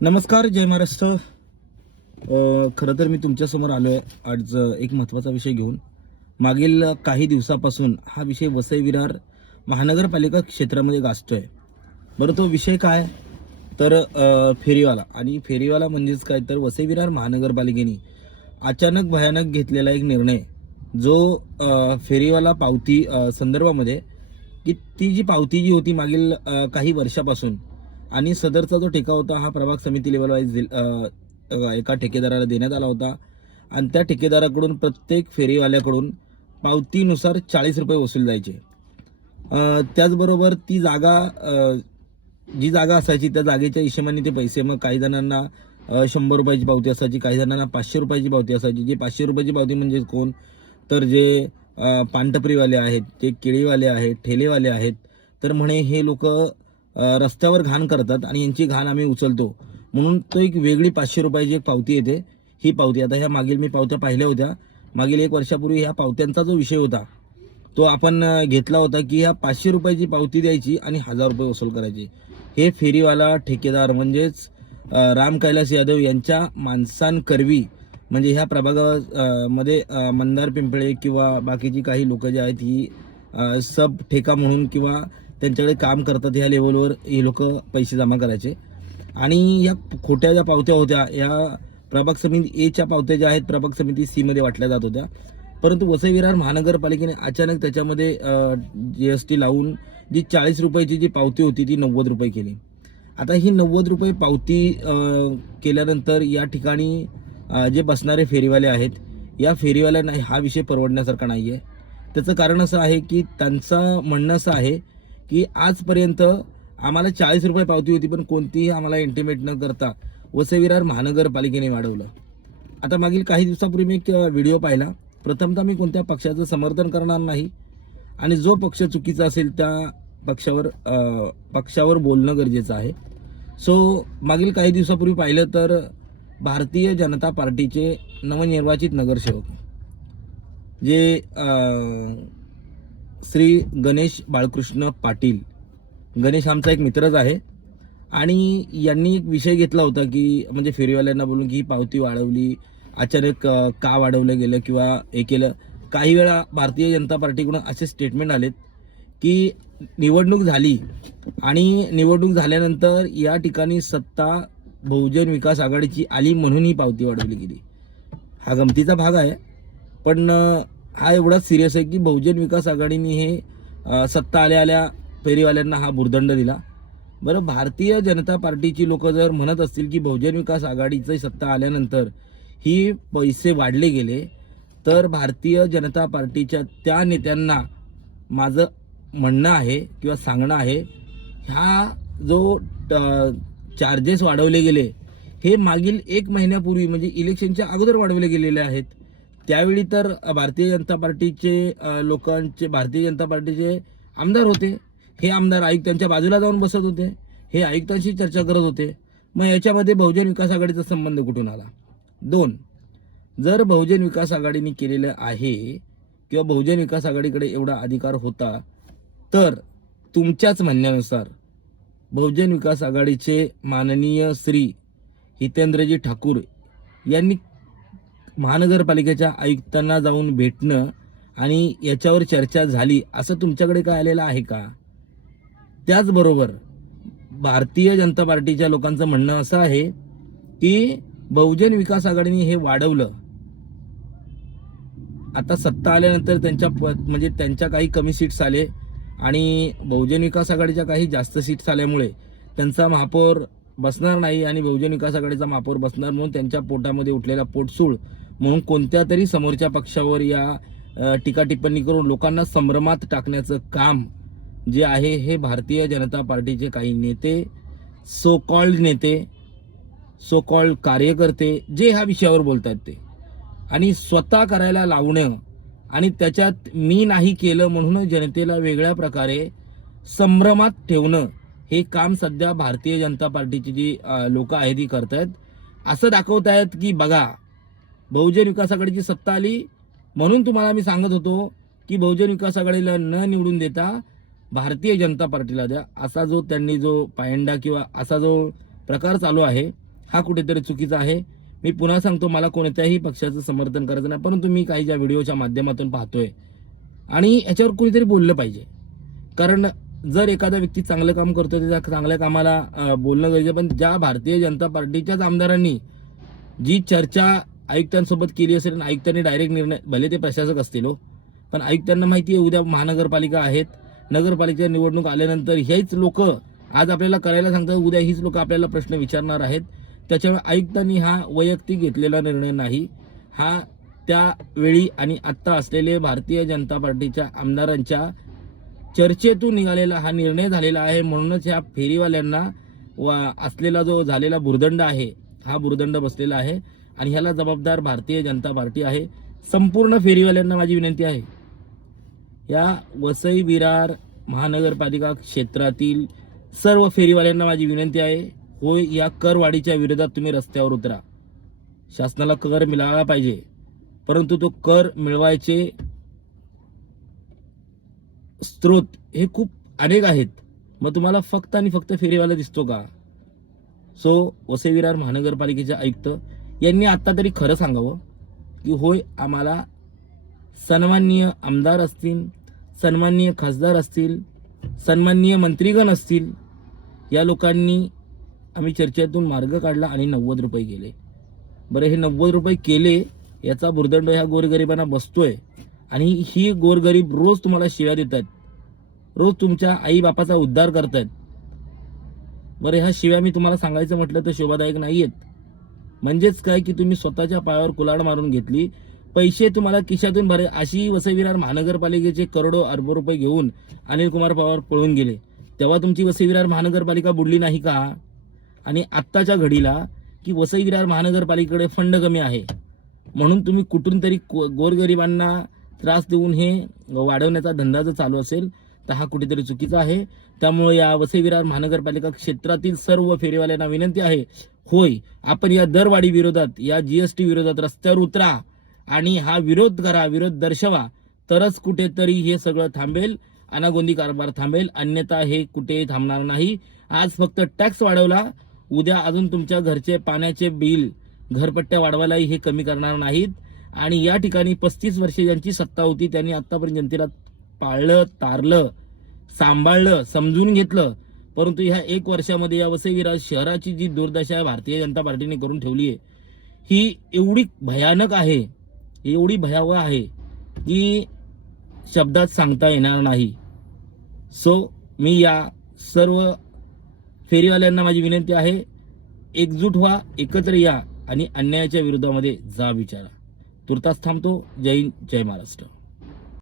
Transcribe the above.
नमस्कार, जय महाराष्ट्र. खरं तर मी तुमच्यासमोर आलो आहे आज एक महत्त्वाचा विषय घेऊन. मागील काही दिवसापासून हा विषय वसई विरार महानगरपालिका क्षेत्रामध्ये गाजतोय. बरं, तो विषय काय? तर फेरीवाला. आणि फेरीवाला म्हणजेच काय, तर वसई विरार महानगरपालिकेने अचानक भयानक घेतलेला एक निर्णय, जो फेरीवाला पावती संदर्भामध्ये, की ती जी पावती जी होती मागील काही वर्षापासून, आणि सदरचा जो ठेका होता हा प्रभाग समिती लेवल वाईज एका ठेकेदाराला देण्यात आला होता. आणि त्या ठेकेदाराकडून प्रत्येक फेरीवाल्याकडून पावतीनुसार 40 रुपये वसूल जायचे. त्याचबरोबर ती जागा, जी जागा असायची त्या जागेच्या हिशोबाने ते पैसे, मग काही जणांना 100 रुपयाची पावती असायची, काही जणांना 500 रुपयाची पावती असायची. जे 500 रुपयाची पावती म्हणजे कोण, तर जे पानटपरीवाले आहेत, जे केळीवाले आहेत, ठेलेवाले आहेत. तर म्हणे हे लोक रस्त्यावर घाण करतात आणि यांची घाण आम्ही उचलतो, म्हणून तो एक वेगळी 500 रुपयाची एक पावती येते. ही पावती, आता ह्या मागील मी पावत्या पाहिल्या होत्या. मागील 1 वर्षापूर्वी ह्या पावत्यांचा जो विषय होता तो आपण घेतला होता, की ह्या 500 रुपयाची पावती द्यायची आणि 1000 रुपये वसूल करायचे. हे फेरीवाला ठेकेदार म्हणजेच राम कैलास यादव यांच्या माणसांकरवी, म्हणजे ह्या प्रभागामध्ये मंदार पिंपळे किंवा बाकीची काही लोक जे आहेत ही सब ठेका म्हणून किंवा त्यांच्याकडे काम करतात, ह्या लेवलवर हे लोक पैसे जमा करायचे. आणि या खोट्या ज्या पावत्या होत्या, या प्रभाग समिती एच्या पावत्या ज्या आहेत प्रभाग समिती सी मध्ये वाटल्या जात होत्या. परंतु वसई विरार महानगरपालिकेने अचानक त्याच्यामध्ये GST लावून जी 40 रुपयाची जी पावती होती ती 90 रुपये केली. आता ही 90 रुपये पावती केल्यानंतर या ठिकाणी जे बसणारे फेरीवाले आहेत, या फेरीवाल्यांना हा विषय परवडण्यासारखा नाही आहे. त्याचं कारण असं आहे की त्यांचं म्हणणं असं आहे की आजपर्यंत आम्हाला 40 रुपये पावती होती, पण कोणतीही आम्हाला इंटिमेट न करता वसई विरार महानगरपालिकेने वाढवलं. आता मागील काही दिवसापूर्वी मी एक व्हिडिओ पाहिला. प्रथमतः मी कोणत्या पक्षाचं समर्थन करणार नाही, आणि जो पक्ष चुकीचा असेल त्या पक्षावर बोलणं गरजेचं आहे. सो मागील काही दिवसापूर्वी पाहिलं तर भारतीय जनता पार्टीचे नवनिर्वाचित नगरसेवक जे श्री गणेश बाळकृष्ण पाटील, गणेश आमचा एक मित्रच आहे, आणि यांनी एक विषय घेतला होता की म्हणजे फेरीवाल्यांना बोलून की ही पावती वाढवली, अचानक का वाढवलं गेलं किंवा हे केलं. काही वेळा भारतीय जनता पार्टीकडून असे स्टेटमेंट आलेत की निवडणूक झाली आणि निवडणूक झाल्यानंतर या ठिकाणी सत्ता बहुजन विकास आघाडीची आली म्हणून ही पावती वाढवली गेली. हा गमतीचा भाग आहे, पण हा एवढाच सिरियस आहे की बहुजन विकास आघाडीने हे सत्ता आल्या आल्या फेरीवाल्यांना हा भुर्दंड दिला. बरं, भारतीय जनता पार्टीची लोक जर म्हणत असतील की बहुजन विकास आघाडीची सत्ता आल्यानंतर ही पैसे वाढले गेले, तर भारतीय जनता पार्टीच्या त्या नेत्यांना माझं म्हणणं आहे किंवा सांगणं आहे, ह्या जो चार्जेस वाढवले गेले हे मागील 1 महिन्यापूर्वी म्हणजे इलेक्शनच्या अगोदर वाढवले गेलेले आहेत. त्यावेळी तर भारतीय जनता पार्टीचे भारतीय जनता पार्टीचे आमदार होते. हे आमदार आयुक्तांच्या बाजूला जाऊन बसत होते, हे आयुक्तांशी चर्चा करत होते. मग याच्यामध्ये बहुजन विकास आघाडीचा संबंध कुठून आला? 2, जर बहुजन विकास आघाडीने केलेलं आहे किंवा बहुजन विकास आघाडीकडे एवढा अधिकार होता, तर तुमच्याच म्हणण्यानुसार बहुजन विकास आघाडीचे माननीय श्री हितेंद्रजी ठाकूर यांनी महानगरपालिकेच्या आयुक्तांना जाऊन भेटणं आणि याच्यावर चर्चा झाली असं तुमच्याकडे काय आलेलं आहे का? त्याचबरोबर भारतीय जनता पार्टीच्या लोकांचं म्हणणं असं आहे की बहुजन विकास आघाडीने हे वाढवलं. आता सत्ता आल्यानंतर त्यांच्या काही कमी सीट्स आले आणि बहुजन विकास आघाडीच्या काही जास्त सीट्स आल्यामुळे त्यांचा महापौर बसणार नाही, आणि बहुजन विकास आघाडीचा महापौर बसणार म्हणून त्यांच्या पोटामध्ये उठलेला पोटसूळ म्हणून कोणत्या तरी समोरच्या पक्षावर या टीका टिप्पणी करून लोकांना संभ्रमात टाकण्याचं काम जे आहे हे भारतीय जनता पार्टीचे काही नेते, सो कॉल्ड कार्यकर्ते जे ह्या विषयावर बोलतात ते, आणि स्वतः करायला लावणं आणि त्याच्यात मी नाही केलं म्हणून जनतेला वेगळ्या प्रकारे संभ्रमात ठेवणं, हे काम सध्या भारतीय जनता पार्टीची जी लोक आहेत ती करतायत. असं दाखवतायत की बघा, बहुजन विकास आघाडीची सत्ता आली म्हणून तुम्हाला मी सांगत होतो की बहुजन विकास आघाडीला न निवडून देता भारतीय जनता पार्टीला द्या. असा जो त्यांनी जो पायंडा किंवा असा जो प्रकार चालू आहे हा कुठेतरी चुकीचा आहे. मी पुन्हा सांगतो, मला कोणत्याही पक्षाचं समर्थन करायचं नाही, परंतु मी काही ज्या व्हिडिओच्या माध्यमातून पाहतोय आणि याच्यावर कुणीतरी बोललं पाहिजे. कारण जर एखादा व्यक्ती चांगलं काम करतो त्या चांगल्या कामाला बोलणं गरजेचं, पण ज्या भारतीय जनता पार्टीच्याच आमदारांनी जी चर्चा आयुक्तांसोबत केली असेल आणि आयुक्तांनी डायरेक्ट निर्णय, भले ते प्रशासक असतील हो, पण आयुक्तांना माहिती आहे उद्या महानगरपालिका आहेत, नगरपालिकेच्या निवडणूक आल्यानंतर हेच लोक आज आपल्याला करायला सांगतात, उद्या हीच लोक आपल्याला प्रश्न विचारणार आहेत. त्याच्यामुळे आयुक्तांनी हा वैयक्तिक घेतलेला निर्णय नाही, हा त्यावेळी आणि आत्ता असलेले भारतीय जनता पार्टीच्या आमदारांच्या चर्चेतून निघालेला हा निर्णय झालेला आहे. म्हणूनच ह्या फेरीवाल्यांना असलेला जो झालेला भुर्दंड आहे, हा भुर्दंड बसलेला आहे आणि ह्याला जबाबदार भारतीय जनता पार्टी आहे. संपूर्ण फेरीवाल्यांना माझी विनंती आहे, या वसई विरार महानगरपालिका क्षेत्रातील सर्व फेरीवाल्यांना माझी विनंती आहे, होय या करवाढीच्या विरोधात तुम्ही रस्त्यावर उतरा. शासनाला कर मिळाला पाहिजे, परंतु तो कर मिळवायचे स्त्रोत हे खूप अनेक आहेत. मग तुम्हाला फक्त आणि फक्त फेरीवाला दिसतो का? सो वसई विरार महानगरपालिकेचे आयुक्त यांनी आता तरी खरं सांगावं की होय आम्हाला सन्माननीय आमदार असतील, सन्माननीय खासदार असतील, सन्माननीय मंत्रीगण असतील, या लोकांनी आम्ही चर्चेतून मार्ग काढला आणि 90 रुपये गेले. बरं, हे 90 रुपये केले याचा भुर्दंड ह्या गोरगरिबांना बसतोय आणि ही गोरगरीब रोज तुम्हाला शिव्या देतात, रोज तुमच्या आई बापाचा उद्धार करतायत. बरं, ह्या शिव्या मी तुम्हाला सांगायचं म्हटलं तर शोभादायक नाहीयेत. म्हणजेच काय की तुम्ही स्वतःच्या पायावर कुलाड मारून घेतली, पैसे तुम्हाला खिशातून भरे. अशी वसई विरार महानगरपालिकेचे करोडो अरबो रुपये घेऊन अनिल कुमार पवार पळून गेले, तेव्हा तुमची वसई विरार महानगरपालिका बुडली नाही का? आणि आत्ताच्या घडीला की वसई विरार महानगरपालिकेकडे फंड कमी आहे म्हणून तुम्ही कुठून तरी गोरगरिबांना त्रास देऊन हे वाढवण्याचा धंदा जर चालू असेल तर हा कुठेतरी चुकीचा आहे. त्यामुळे या वसई विरार महानगरपालिका क्षेत्रातील सर्व फेरीवाल्यांना विनंती आहे, होय आपण या दरवाढी विरोधात, या GST विरोधात रस्त्यावर उतरा आणि हा विरोध करा, विरोध दर्शवा, तरच कुठेतरी हे सगळं थांबेल, अनागोंदी कारभार थांबेल. अन्यथा हे कुठेही थांबणार नाही. आज फक्त टॅक्स वाढवला, उद्या अजून तुमच्या घरचे पाण्याचे बिल, घरपट्ट्या वाढवायलाही हे कमी करणार नाहीत. आणि या ठिकाणी 35 वर्षे ज्यांची सत्ता होती त्यांनी आतापर्यंत जनतेला पाळलं, तारलं, सांभाळलं, समजून घेतलं, परंतु ह्या 1 वर्षामध्ये या वसई विरार शहराची जी दुर्दशा भारतीय जनता पार्टीने करून ठेवली आहे ही एवढी भयानक आहे, एवढी भयावह आहे की शब्दात सांगता येणार नाही. सो मी या सर्व फेरीवाल्यांना माझी विनंती आहे, एकजूट व्हा, एकत्र या आणि अन्यायाच्या विरोधामध्ये जा विचारा. तुर्तास थांबतो. जय हिंद, जय महाराष्ट्र.